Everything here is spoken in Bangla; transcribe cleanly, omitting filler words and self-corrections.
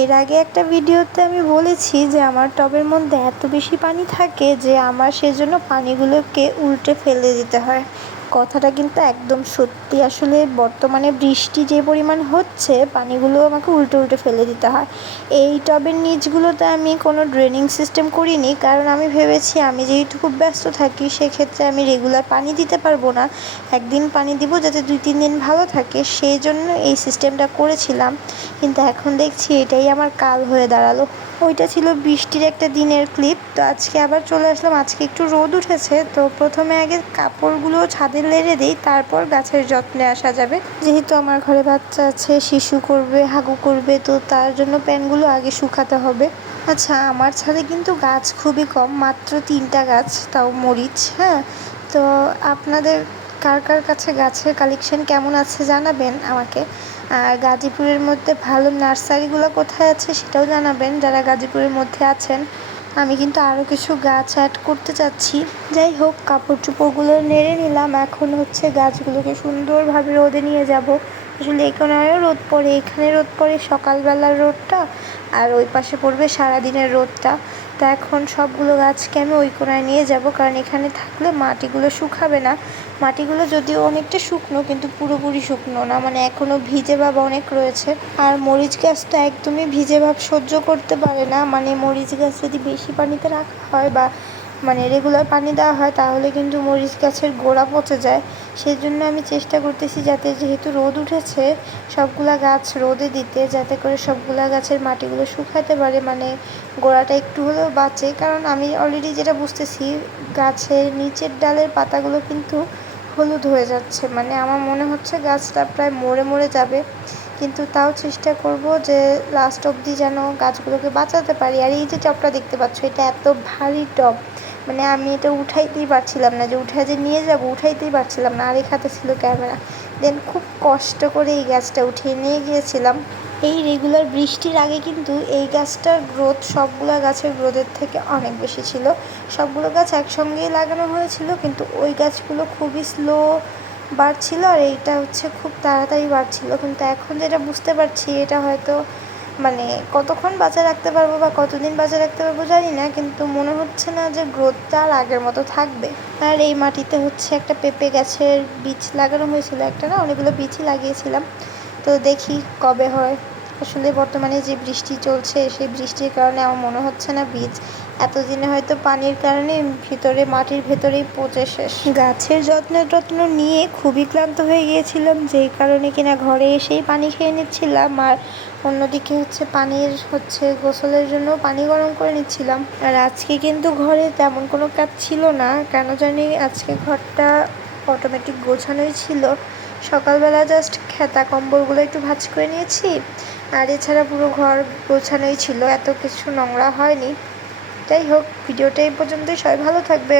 এর আগে একটা ভিডিওতে আমি বলেছি যে আমার টবের মধ্যে এত বেশি পানি থাকে যে আমার সেজন্য পানিগুলোকে উল্টে ফেলে দিতে হয়। কথাটা কিন্তু একদম সত্যি। আসলে বর্তমানে বৃষ্টি যে পরিমাণ হচ্ছে, পানিগুলো আমাকে উল্টে উল্টে ফেলে দিতে হয়। এই টবের নিচগুলোতে আমি কোনো ড্রেনিং সিস্টেম করিনি, কারণ আমি ভেবেছি আমি যেহেতু খুব ব্যস্ত থাকি সেক্ষেত্রে আমি রেগুলার পানি দিতে পারবো না। একদিন পানি দিব যাতে 2-3 দিন ভালো থাকে, সেই জন্য এই সিস্টেমটা করেছিলাম। কিন্তু এখন দেখছি এটাই আমার কাল হয়ে দাঁড়ালো। ওইটা ছিল বৃষ্টির একটা দিনের ক্লিপ। তো আজকে আবার চলে আসলাম। আজকে একটু রোদ উঠেছে, তো প্রথমে আগে কাপড়গুলো ছাদে লেড়ে দিই, তারপর গাছের যত্নে আসা যাবে। যেহেতু আমার ঘরে বাচ্চা আছে, শিশু করবে, হাগু করবে, তো তার জন্য প্যান্টগুলো আগে শুকাতে হবে। আচ্ছা, আমার ছাদে কিন্তু গাছ খুবই কম, মাত্র 3টা গাছ, তাও মরিচ। হ্যাঁ, তো আপনাদের কার কার কাছে গাছের কালেকশন কেমন আছে জানাবেন আমাকে। আর গাজীপুরের মধ্যে ভালো নার্সারিগুলো কোথায় আছে সেটাও জানাবেন যারা গাজীপুরের মধ্যে আছেন। আমি কিন্তু আরও কিছু গাছ অ্যাড করতে চাচ্ছি। যাই হোক, কাপড় চোপড়গুলো নেড়ে নিলাম। এখন হচ্ছে গাছগুলোকে সুন্দরভাবে রোদে নিয়ে যাব। আসলে এখানেও রোদ পড়ে, এখানে রোদ পড়ে সকালবেলার রোদটা, আর ওই পাশে পড়বে সারাদিনের রোদটা। তো এখন সবগুলো গাছকে আমি ওই কোণায় নিয়ে যাব, কারণ এখানে থাকলে মাটিগুলো শুকাবে না। মাটিগুলো যদিও অনেকটা শুকনো, কিন্তু পুরোপুরি শুকনো না, মানে এখনও ভিজে ভাব অনেক রয়েছে। আর মরিচ গাছ তো একদমই ভিজে ভাব সহ্য করতে পারে না। মানে মরিচ গাছ যদি বেশি পানিতে রাখা হয় বা মানে রেগুলার পানি দেওয়া হয়, তাহলে কিন্তু মরিচ গাছের গোড়া পচে যায়। সেই জন্য আমি চেষ্টা করতেছি যাতে, যেহেতু রোদ উঠেছে, সবগুলা গাছ রোদে দিতে, যাতে করে সবগুলা গাছের মাটিগুলো শুকাতে পারে, মানে গোড়াটা একটু হলেও বাঁচে। কারণ আমি অলরেডি যেটা বুঝতেছি, গাছের নিচের ডালের পাতাগুলো কিন্তু হলুদ হয়ে যাচ্ছে। মানে আমার মনে হচ্ছে গাছটা প্রায় মরে মরে যাবে, কিন্তু তাও চেষ্টা করব যে লাস্ট অবধি যেন গাছগুলোকে বাঁচাতে পারি। আর এই যে টবটা দেখতে পাচ্ছ, এটা এত ভারী টব, মানে আমি এটা উঠাইতেই পারছিলাম না, যে উঠায় যে নিয়ে যাব উঠাইতেই পারছিলাম না। আর এক হাতে ছিল ক্যামেরা, দেন খুব কষ্ট করে এই গাছটা উঠিয়ে নিয়ে গিয়েছিলাম। এই রেগুলার বৃষ্টির আগে কিন্তু এই গাছটার গ্রোথ সবগুলো গাছের গ্রোথের থেকে অনেক বেশি ছিল। সবগুলো গাছ একসঙ্গেই লাগানো হয়েছিল, কিন্তু ওই গাছগুলো খুবই স্লো বাড়ছিল, আর এইটা হচ্ছে খুব তাড়াতাড়ি বাড়ছিল। কিন্তু এখন যেটা বুঝতে পারছি, এটা হয়তো মানে কতক্ষণ বাঁচিয়ে রাখতে পারবো বা কতদিন বাঁচিয়ে রাখতে পারবো জানি না, কিন্তু মনে হচ্ছে না যে গ্রোথটা আর আগের মতো থাকবে। আর এই মাটিতে হচ্ছে একটা পেঁপে গাছের বীজ লাগানো হয়েছিল, একটা না অনেকগুলো বীজই লাগিয়েছিলাম। তো দেখি কবে হয়। আসলে বর্তমানে যে বৃষ্টি চলছে, সেই বৃষ্টির কারণে আমার মনে হচ্ছে না বীজ এতদিনে হয়তো পানির কারণে ভিতরে, মাটির ভেতরেই পচে শেষ। গাছের যত্ন নিয়ে খুবই ক্লান্ত হয়ে গিয়েছিলাম, যেই কারণে কিনা ঘরে এসেই পানি খেয়ে নিচ্ছিলাম। আর অন্যদিকে হচ্ছে গোসলের জন্য পানি গরম করে নিচ্ছিলাম। আর আজকে কিন্তু ঘরে তেমন কোনো কাজ ছিল না, কেন জানি আজকে ঘরটা অটোমেটিক গোছানোই ছিল। সকালবেলা জাস্ট খেতা কম্বলগুলো একটু ভাঁজ করে নিয়েছি, আর এছাড়া পুরো ঘর গোছানোই ছিল, এত কিছু নোংরা হয়নি। যাই হোক, ভিডিওটা এই পর্যন্তই। সবাই ভালো থাকবে।